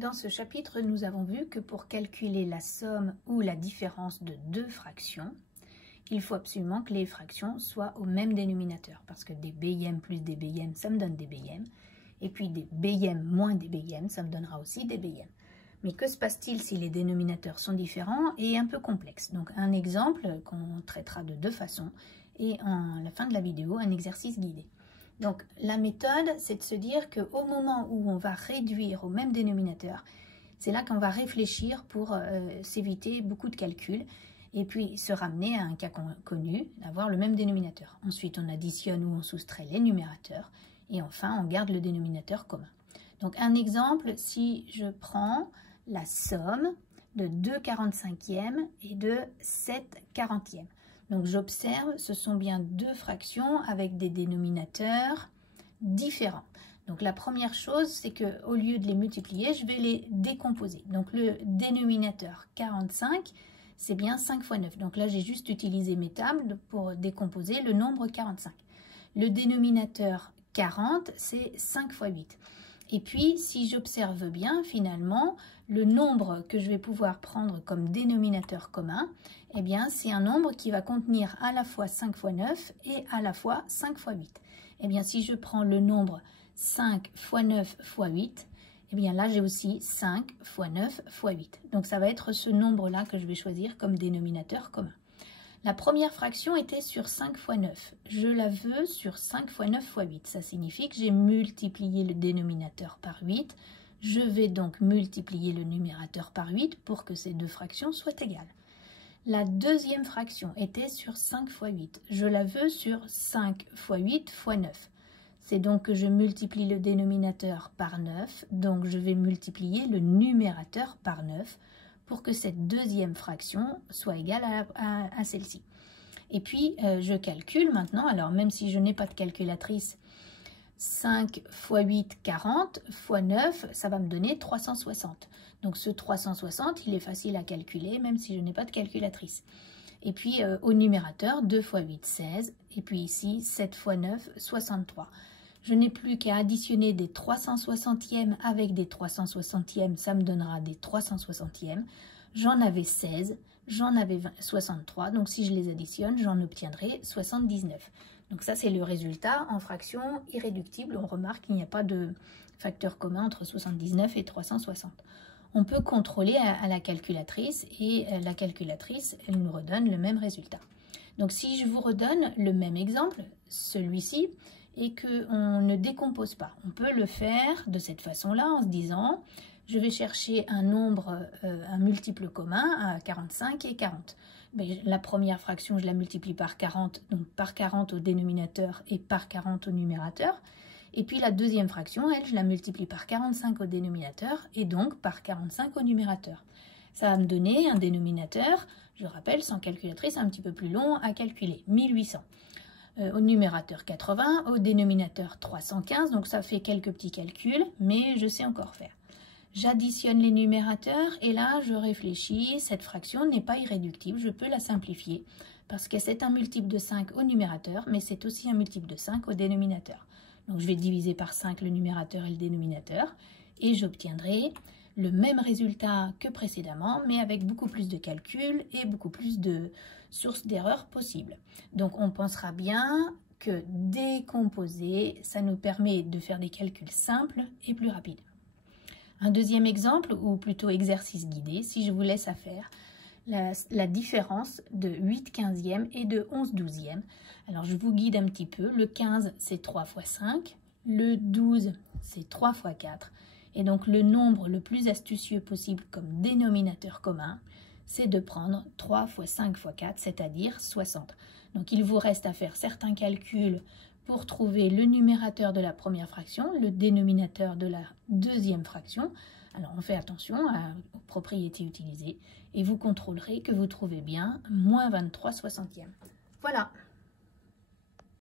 Dans ce chapitre, nous avons vu que pour calculer la somme ou la différence de deux fractions, il faut absolument que les fractions soient au même dénominateur, parce que des BIM plus des BIM, ça me donne des BIM, et puis des BIM moins des BIM, ça me donnera aussi des BIM. Mais que se passe-t-il si les dénominateurs sont différents et un peu complexes? Donc un exemple qu'on traitera de deux façons, et à la fin de la vidéo, un exercice guidé. Donc la méthode, c'est de se dire qu'au moment où on va réduire au même dénominateur, c'est là qu'on va réfléchir pour s'éviter beaucoup de calculs et puis se ramener à un cas connu, d'avoir le même dénominateur. Ensuite, on additionne ou on soustrait les numérateurs et enfin, on garde le dénominateur commun. Donc un exemple, si je prends la somme de 2/45e et de 7/40e. Donc j'observe, ce sont bien deux fractions avec des dénominateurs différents. Donc la première chose, c'est qu'au lieu de les multiplier, je vais les décomposer. Donc le dénominateur 45, c'est bien 5 fois 9. Donc là, j'ai juste utilisé mes tables pour décomposer le nombre 45. Le dénominateur 40, c'est 5 fois 8. Et puis, si j'observe bien, finalement, le nombre que je vais pouvoir prendre comme dénominateur commun, eh bien, c'est un nombre qui va contenir à la fois 5 fois 9 et à la fois 5 fois 8. Eh bien, si je prends le nombre 5 fois 9 fois 8, eh bien là, j'ai aussi 5 fois 9 fois 8. Donc, ça va être ce nombre-là que je vais choisir comme dénominateur commun. La première fraction était sur 5 fois 9. Je la veux sur 5 fois 9 fois 8. Ça signifie que j'ai multiplié le dénominateur par 8. Je vais donc multiplier le numérateur par 8 pour que ces deux fractions soient égales. La deuxième fraction était sur 5 fois 8. Je la veux sur 5 fois 8 fois 9. C'est donc que je multiplie le dénominateur par 9. Donc je vais multiplier le numérateur par 9. Pour que cette deuxième fraction soit égale à celle-ci. Et puis, je calcule maintenant, alors même si je n'ai pas de calculatrice, 5 fois 8, 40, fois 9, ça va me donner 360. Donc ce 360, il est facile à calculer, même si je n'ai pas de calculatrice. Et puis, au numérateur, 2 fois 8, 16, et puis ici, 7 fois 9, 63. Je n'ai plus qu'à additionner des 360e avec des 360e, ça me donnera des 360e. J'en avais 16, j'en avais 63, donc si je les additionne, j'en obtiendrai 79. Donc ça, c'est le résultat en fraction irréductible. On remarque qu'il n'y a pas de facteur commun entre 79 et 360. On peut contrôler à la calculatrice et la calculatrice, elle nous redonne le même résultat. Donc si je vous redonne le même exemple, celui-ci, et qu'on ne décompose pas. On peut le faire de cette façon-là en se disant, je vais chercher un nombre, un multiple commun à 45 et 40. Mais la première fraction, je la multiplie par 40, donc par 40 au dénominateur et par 40 au numérateur. Et puis la deuxième fraction, elle, je la multiplie par 45 au dénominateur et donc par 45 au numérateur. Ça va me donner un dénominateur, je rappelle, sans calculatrice, un petit peu plus long à calculer, 1800. Au numérateur 80, au dénominateur 315, donc ça fait quelques petits calculs, mais je sais encore faire. J'additionne les numérateurs et là je réfléchis, cette fraction n'est pas irréductible, je peux la simplifier parce que c'est un multiple de 5 au numérateur, mais c'est aussi un multiple de 5 au dénominateur. Donc je vais diviser par 5 le numérateur et le dénominateur et j'obtiendrai le même résultat que précédemment, mais avec beaucoup plus de calculs et beaucoup plus de sources d'erreurs possibles. Donc on pensera bien que décomposer, ça nous permet de faire des calculs simples et plus rapides. Un deuxième exemple, ou plutôt exercice guidé, si je vous laisse à faire, la différence de 8/15e et de 11/12e. Alors je vous guide un petit peu, le 15 c'est 3 fois 5, le 12 c'est 3 fois 4, et donc le nombre le plus astucieux possible comme dénominateur commun, c'est de prendre 3 fois 5 fois 4, c'est-à-dire 60. Donc il vous reste à faire certains calculs pour trouver le numérateur de la première fraction, le dénominateur de la deuxième fraction. Alors on fait attention aux propriétés utilisées et vous contrôlerez que vous trouvez bien moins 23/60e. Voilà.